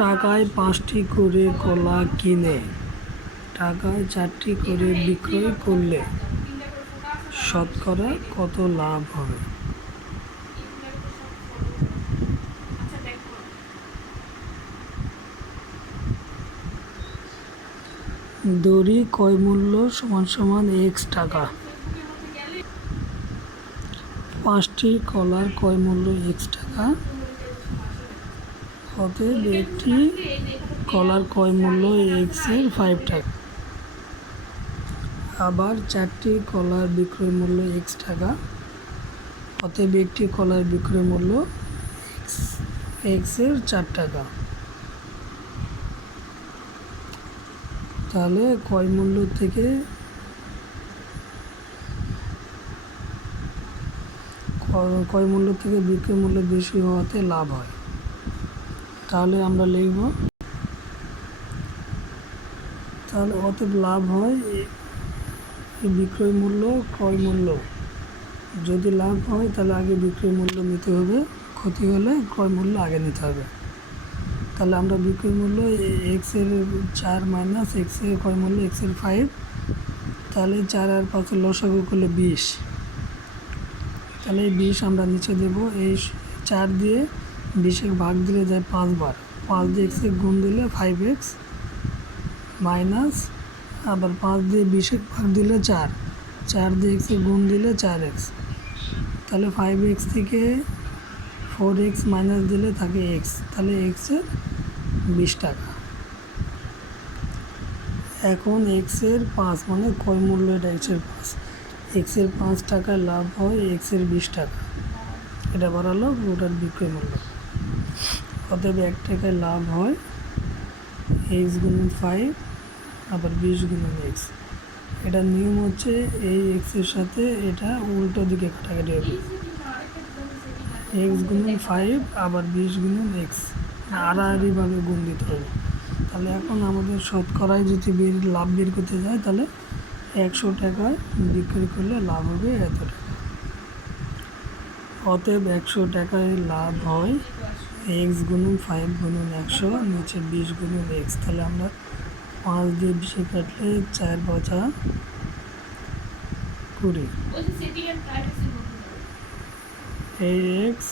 টাকায় পাঁচটি করে কলা কিনে, টাকায় চারটি করে বিক্রয় করলে শতকরা কত লাভ হবে? দড়ি কয় মূল্য সমান সমান এক্স টাকা। পাঁচটি কলার কয় মূল্য এক্স টাকা। অতএব একটি কলার কয় মূল্য এক্সের ফাইভ টাকা। আবার চারটি কলার বিক্রয় মূল্য এক্স টাকা। অতএব একটি কলার বিক্রয় মূল্য এক্স এক্সের চার টাকা। তাহলে কয় মূল্য থেকে কয় মূল্য থেকে বিক্রয় মূল্য বেশি হওয়াতে লাভ হয়। তাহলে আমরা লিখব। তাহলে অতএব লাভ হয় বিক্রয় মূল্য, ক্রয় মূল্য। যদি লাভ হয়, তাহলে আগে বিক্রয় মূল্য নিতে হবে। ক্ষতি হলে ক্রয় মূল্য আগে নিতে হবে। তাহলে আমরা বিক্রয় মূল্য এক্সের চার মাইনাস এক্সের ক্রয় মূল্য এক্সের ফাইভ তাহলে চার আর পাঁচের লসাগু করলে বিশ। তাহলে এই বিশ আমরা নিচে দেব। এই চার দিয়ে বিশের ভাগ দিলে যায় পাঁচবার। পাঁচ দিয়ে এক্সে গুণ দিলে ফাইভ এক্স মাইনাস আবার পাঁচ দিয়ে বিশের ভাগ দিলে চার। চার দিয়ে এক্সে গুণ দিলে চার এক্স তাহলে ফাইভ এক্স থেকে ফোর এক্স মাইনাস দিলে থাকে এক্স তাহলে এক্সের বিশ টাকা। এখন এক্সের পাঁচ মানে কয় মূল্য এটা এক্সের পাঁচ? এক্সের পাঁচ টাকায় লাভ হয় এক্সের বিশ টাকা। এটা বাড়ালো ওটার বিক্রয় মূল্য। অতএব এক টাকায় লাভ হয় এক্স গুণন ফাইভ আবার বিশ গুণন এক্স এটার নিয়ম হচ্ছে এই এক্সের সাথে এটা উল্টো দিকে কাটাকাটি হবে। এক্স গুণন ফাইভ আবার বিশ গুণন এক্স আড়াআড়িভাবে গুণ দিতে হবে। তাহলে এখন আমাদের শতকরায় যদি বের, লাভ বের করতে যায়, তাহলে একশো টাকায় বিক্রি করলে লাভ হবে এত টাকা অতএব একশো টাকায় লাভ হয়। এক্স গুণন ফাইভ গুণন একশো নিচে বিশ গুণন এক্স তাহলে আমরা পাঁচ দিয়ে বিশে কাটলে চার বছা কুড়ি। এই এক্স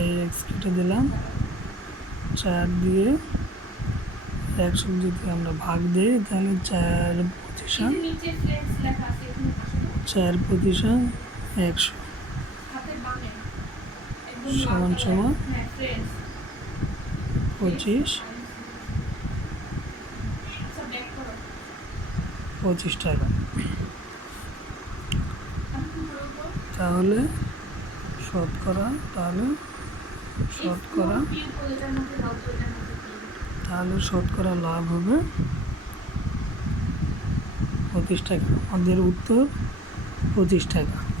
এই এক্স কেটে দিলাম। চার দিয়ে একশো যদি আমরা ভাগ দিই তাহলে চার প্রতিশত চার প্রতিশত একশো। সমান সমান পঁচিশ। পঁচিশ টাকা। তাহলে শতকরা তাহলে শতকরা তাহলে শতকরা লাভ হবে পঁচিশ টাকা। আমাদের উত্তর পঁচিশ টাকা।